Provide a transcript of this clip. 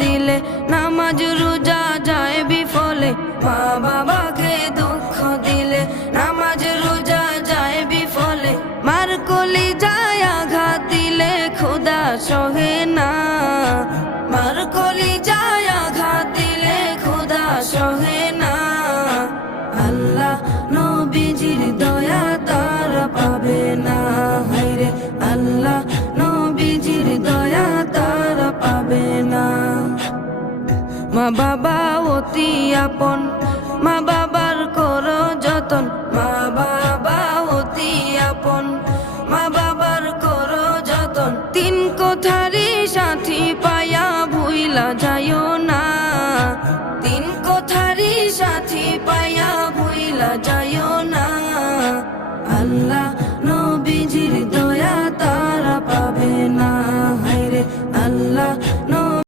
দিলে, নামাজ রোজা যায় বিফলে। মা বাবাকে দুঃখ দিলে, নামাজ রোজা যায় বিফলে। মার কলিজায় আঘাত দিলে খোদা সহে না, মার কলিজায় আঘাত দিলে খোদা সহে না। আল্লাহ নবীজির দয়া তারা পাবে না, হায়রে আল্লাহ নবীজির দয়া তারা পাবে না। মা বাবা অতি আপন, মা বাবার করো যতন। মা বাবা অতি আপন, মা বাবার করো যতন। তিন কথারি সাথী পায়া ভুইলা যাইও না, তিন কথারি সাথী পায়া ভুইলা যাইও না।